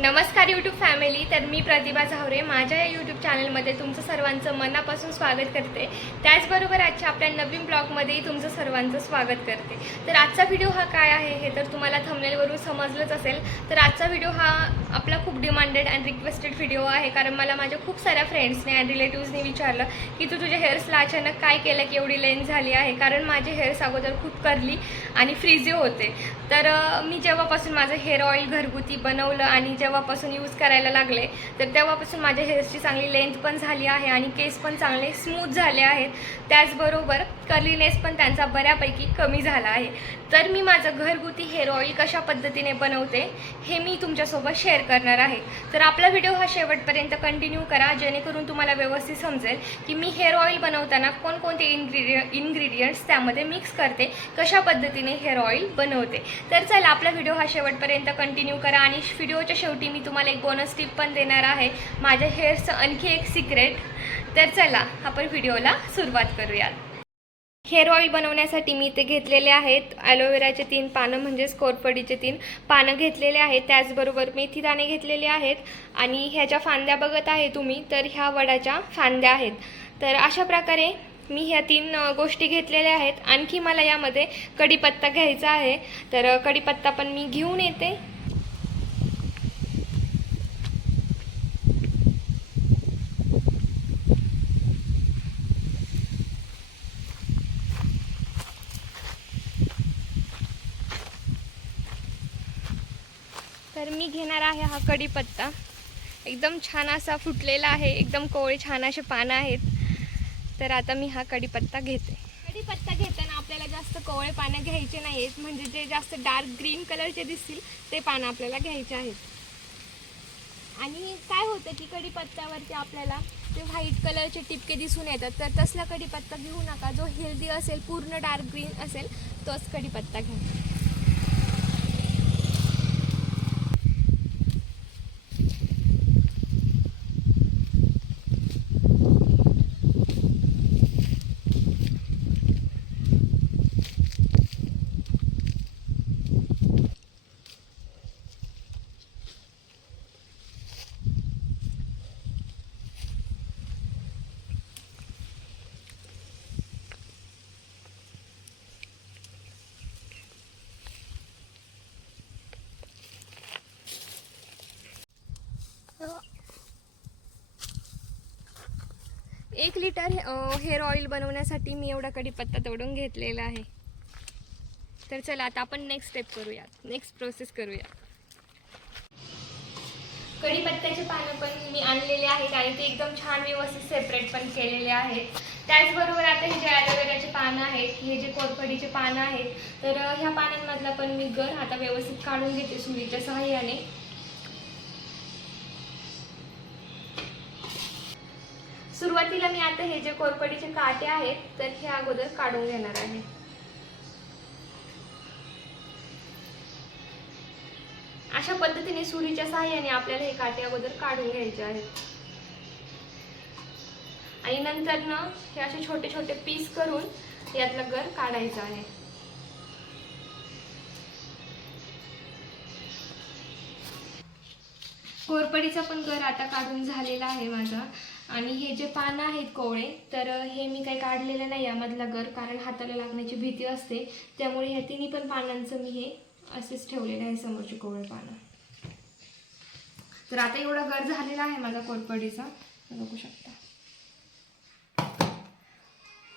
नमस्कार YouTube family. तर मी प्रतिभा झावरे माझ्या या यूट्यूब चॅनलमध्ये तुमचं सर्वांचं मनापासून स्वागत करते. त्याचबरोबर आजच्या आपल्या नवीन ब्लॉगमध्येही तुमचं सर्वांचं स्वागत करते. तर आजचा व्हिडिओ हा काय आहे हे तर तुम्हाला थंबनेलवरून समजलंच असेल. तर आजचा व्हिडिओ हा आपला खूप डिमांडेड अँड रिक्वेस्टेड व्हिडिओ आहे, कारण मला माझ्या खूप साऱ्या फ्रेंड्सने अँड रिलेटिव्सने विचारलं की तू तुझ्या हेअर्सला अचानक काय केलं की एवढी लेंथ झाली आहे, कारण माझे हेअर्स अगोदर खूप कर्ली आणि फ्रीझी होते. तर मी जेव्हापासून माझं हेअर ऑइल घरगुती बनवलं आणि जेव्हापासून यूज करायला लागले तर तेव्हापासून माझ्या हेअर्सची चांगली लेंथ पण झाली आहे आणि केस पण चांगले स्मूथ झाले आहेत. त्याचबरोबर कर्लीनेस पण त्यांचा बऱ्यापैकी कमी झाला आहे. तर मी माझं घरगुती हेअर ऑइल कशा पद्धतीने बनवते हे मी तुमच्यासोबत शेअर करणार आहे. तर आपला व्हिडिओ हा शेवटपर्यंत कंटिन्यू करा, जेणेकरून तुम्हाला व्यवस्थित समजेल की मी हेअर ऑइल बनवताना कोणकोणते इन्ग्रेडियंट्स त्यामध्ये मिक्स करते, कशा पद्धतीने हेअर ऑइल बनवते. तर चला आपला व्हिडिओ हा शेवटपर्यंत कंटिन्यू करा. आणि व्हिडिओच्या शेवटी मी तुम्हाला एक बोनस टिप पण देणार आहे, माझ्या हेअरचं आणखी एक सिक्रेट. तर चला आपण व्हिडिओला सुरुवात करूयात. हेअर ऑइल बनवण्यासाठी मी इथे घेतलेले आहेत ॲलोवेराचे 3 पानं, म्हणजेच कोरफडीचे 3 पानं घेतलेले आहेत. त्याचबरोबर मेथी दाणे घेतलेले आहेत आणि ह्याच्या फांद्या बघत आहे तुम्ही, तर ह्या वडाच्या फांद्या आहेत. तर अशा प्रकारे मी ह्या 3 गोष्टी घेतलेल्या आहेत. आणखी मला यामध्ये कढीपत्ता घ्यायचा आहे, तर कढीपत्ता पण मी घेऊन येते. तर मी घेणार आहे हा कढीपत्ता. एकदम छान असा फुटलेला आहे, एकदम कोवळे छान असे पानं आहेत. तर आता मी हा कढीपत्ता घेते. कढीपत्ता घेताना आपल्याला जास्त कोवळे पानं घ्यायचे नाही आहेत, म्हणजे जे जास्त डार्क ग्रीन कलरचे दिसतील ते पानं आपल्याला घ्यायचे आहेत. आणि काय होतं की कढीपत्त्यावरती आपल्याला ते व्हाईट कलरचे टिपके दिसून येतात, तर तसला कढीपत्ता घेऊ नका. जो हेल्दी असेल, पूर्ण डार्क ग्रीन असेल, तोच कढीपत्ता घ्या. एक लिटर हेअर ऑइल बनवण्यासाठी मी एवढा कढीपत्ता तोडून घेतलेला आहे. तर चला आता आपण नेक्स्ट स्टेप करूयात, नेक्स्ट प्रोसेस करूया. कढीपत्त्याचे पानं पण मी आणलेले आहेत आणि ते एकदम छान व्यवस्थित सेपरेट पण केलेले आहेत. त्याचबरोबर आता हे जे ॲलोवेराचे पानं आहेत, हे जे कोरफडीचे पानं आहेत, तर ह्या पानांमधला पण मी गर आता व्यवस्थित काढून घेते सुरीच्या सहाय्याने. सुरुवातीला मी आता हे जे कोरफडीचे काटे आहेत तर हे अगोदर काढून घेणार आहे. अशा पद्धतीने सुरीच्या सहाय्याने आपल्याला हे काटे अगोदर काढून घ्यायचे आहेत. आणि नंतर ना हे असे छोटे छोटे पीस करून यातला गर काढायचा आहे. कोरफडीचा पण गर आता काढून झालेला आहे माझा. आणि हे जे पानं आहेत कोवळे, तर हे मी काही काढलेलं नाही यामधला गर, कारण हाताला लागण्याची भीती असते. त्यामुळे ह्या तिन्ही पण पानांचं मी हे असेच ठेवलेलं आहे, समोरचे कोवळे पानं. तर आता एवढा गर झालेला आहे माझा कोरफडीचा, बघू शकता.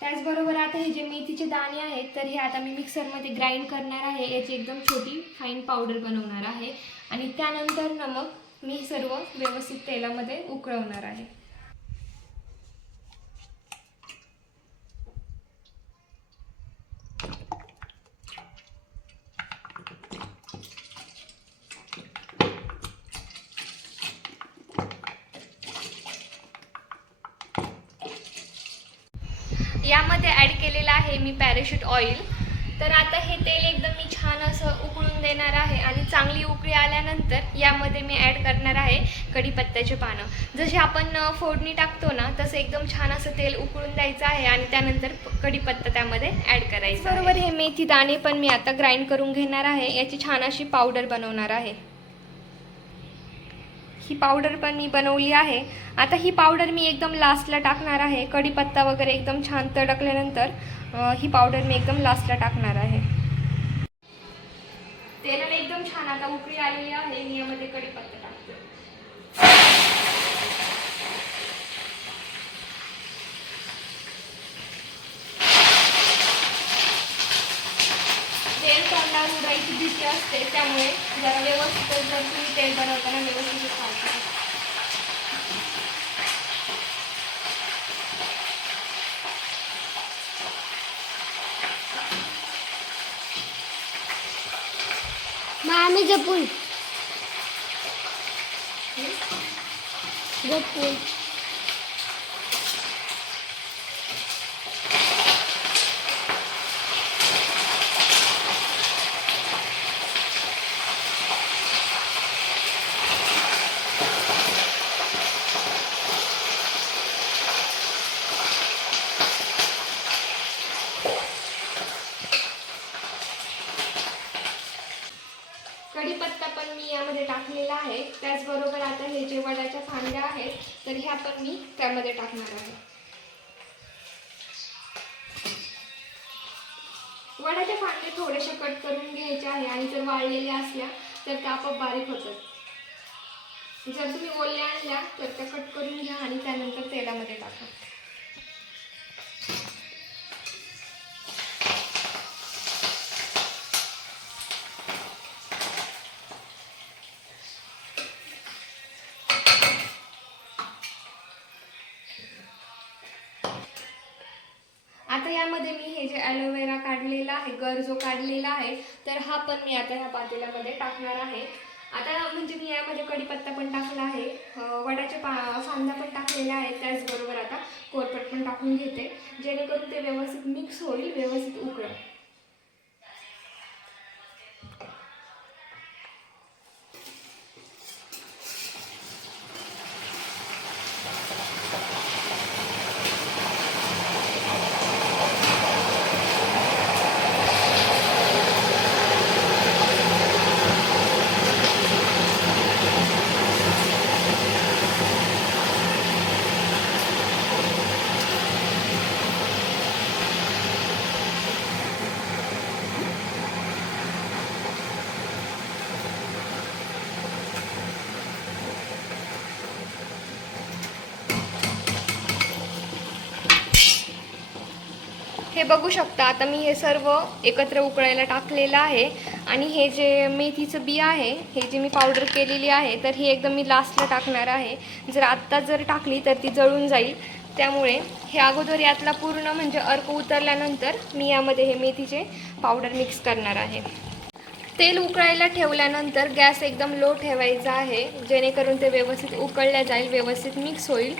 त्याचबरोबर आता हे जे मेथीचे दाणे आहेत तर हे आता मी मिक्सरमध्ये ग्राइंड करणार आहे. याची एकदम छोटी फाईन पावडर बनवणार आहे. आणि त्यानंतर ना मग मी सर्व व्यवस्थित तेलामध्ये उकळवणार आहे. यामध्ये ॲड केलेलं आहे मी पॅराशूट ऑइल. तर आता हे तेल एकदम मी छान असं उकळून देणार आहे. आणि चांगली उकळी आल्यानंतर यामध्ये मी ॲड करणार आहे कढीपत्त्याचे पानं. जसे आपण फोडणी टाकतो ना, तसं एकदम छान असं तेल उकळून द्यायचं आहे आणि त्यानंतर कढीपत्ता त्यामध्ये ॲड करायचा. बरोबर हे मेथी दाणे पण मी आता ग्राइंड करून घेणार आहे. याची छान अशी पावडर बनवणार आहे. ही पावडर पण मी बनवली आहे. आता ही पावडर मी एकदम लास्टला टाकणार आहे. कढीपत्ता वगैरे एकदम छान तडकल्यानंतर ही पावडर मी एकदम लास्टला टाकणार आहे. तेलाला एकदम छान आता उकळी आलेली आहे. मी यामध्ये कढीपत्ता टाकते. तेल तोंडावर उडायची भीती असते, त्यामुळे जरा व्यवस्थित जर तुम्ही तेल बनवताना व्यवस्थित खायचं. मामी जपून जपून कढीपत्ता पण मी यामध्ये टाकलेला आहे. त्याचबरोबर आता हे जे वडाच्या फांद्या आहेत तर ह्या पण मी त्यामध्ये टाकणार आहे. वडाच्या फांदे थोडेसे कट करून घ्यायचे आहे आणि जर वाळलेल्या असल्या तर त्या आपोआप बारीक होतात. जर तुम्ही ओल्या आणल्या तर त्या कट करून घ्या आणि त्यानंतर तेलामध्ये टाका. आता यामध्ये मी हे जे ॲलोवेरा काढलेला आहे, गर जो काढलेला आहे, तर हा पण मी आता ह्या पातेल्यामध्ये टाकणार आहे. आता म्हणजे मी यामध्ये कढीपत्ता पण टाकला आहे, वडाच्या फांद्या पण टाकलेल्या आहेत. त्याचबरोबर आता कोरफड पण टाकून घेते, जेणेकरून ते व्यवस्थित मिक्स होईल, व्यवस्थित उकळेल. हे बघू शकता, आता मी हे सर्व एकत्र उकळायला टाकलेलं आहे. आणि हे जे मेथीचं बी आहे, हे जे मी पावडर केलेली आहे, तर ही एकदम मी लास्टला टाकणार आहे. जर आत्ता जर टाकली तर ती जळून जाईल, त्यामुळे हे अगोदर यातला पूर्ण म्हणजे अर्क उतरल्यानंतर मी यामध्ये हे मेथीचे पावडर मिक्स करणार आहे. तेल उकळायला ठेवल्यानंतर गॅस एकदम लो ठेवायचा आहे, जेणेकरून ते व्यवस्थित उकळल्या जाईल, व्यवस्थित मिक्स होईल.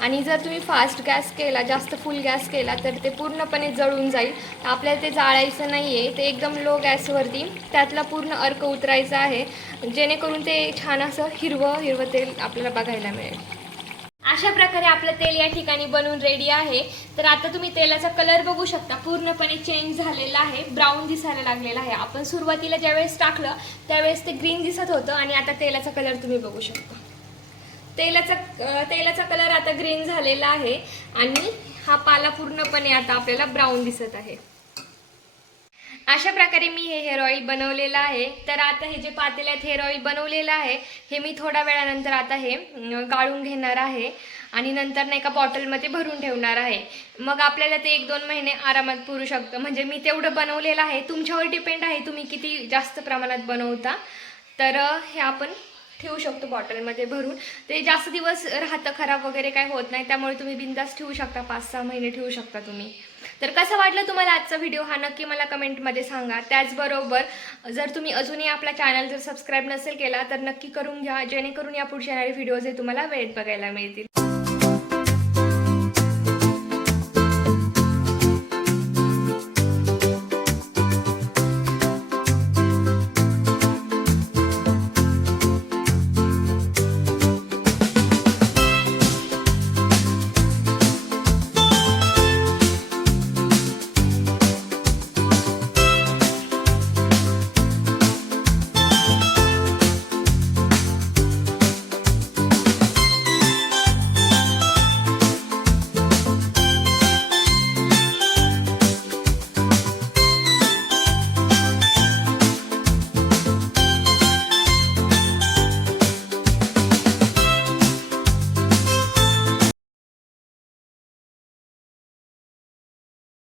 आणि जर तुम्ही फास्ट गॅस केला, जास्त फुल गॅस केला, तर ते पूर्णपणे जळून जाईल. आपल्याला ते जाळायचं नाही आहे, ते एकदम लो गॅसवरती त्यातला पूर्ण अर्क उतरायचा आहे, जेणेकरून ते छान असं हिरवं हिरवं तेल आपल्याला बघायला मिळेल. अशा प्रकारे आपलं तेल या ठिकाणी बनवून रेडी आहे. तर आता तुम्ही तेलाचा कलर बघू शकता, पूर्णपणे चेंज झालेला आहे, ब्राऊन दिसायला लागलेला आहे. आपण सुरुवातीला ज्यावेळेस टाकलं त्यावेळेस ते ग्रीन दिसत होतं आणि आता तेलाचा कलर तुम्ही बघू शकता. तेलाचा कलर आता ग्रीन झालेला आहे आणि हा पाला पूर्णपणे आता आपल्याला ब्राऊन दिसत आहे. अशा प्रकारे मी हे हेअर ऑइल बनवलेलं आहे. तर आता हे जे पातेल्यात हेअर ऑइल बनवलेलं आहे, हे मी थोड्या वेळानंतर आता हे गाळून घेणार आहे आणि नंतर नाही का बॉटलमध्ये भरून ठेवणार आहे. मग आपल्याला ते 1-2 महिने आरामात पुरू शकतं. म्हणजे मी तेवढं बनवलेलं आहे, तुमच्यावर डिपेंड आहे तुम्ही किती जास्त प्रमाणात बनवता. तर हे आपण ठेवू शकतो बॉटलमध्ये भरून. ते जास्त दिवस राहतं, खराब वगैरे काय होत नाही, त्यामुळे तुम्ही बिंदास ठेवू शकता, 5-6 महिने ठेवू शकता तुम्ही. तर कसं वाटलं तुम्हाला आजचा व्हिडिओ हा नक्की मला कमेंटमध्ये सांगा. त्याचबरोबर जर तुम्ही अजूनही आपला चॅनल जर सबस्क्राईब नसेल केला तर नक्की करून घ्या, जेणेकरून या पुढचे येणारे व्हिडिओज हे तुम्हाला वेळेत बघायला मिळतील.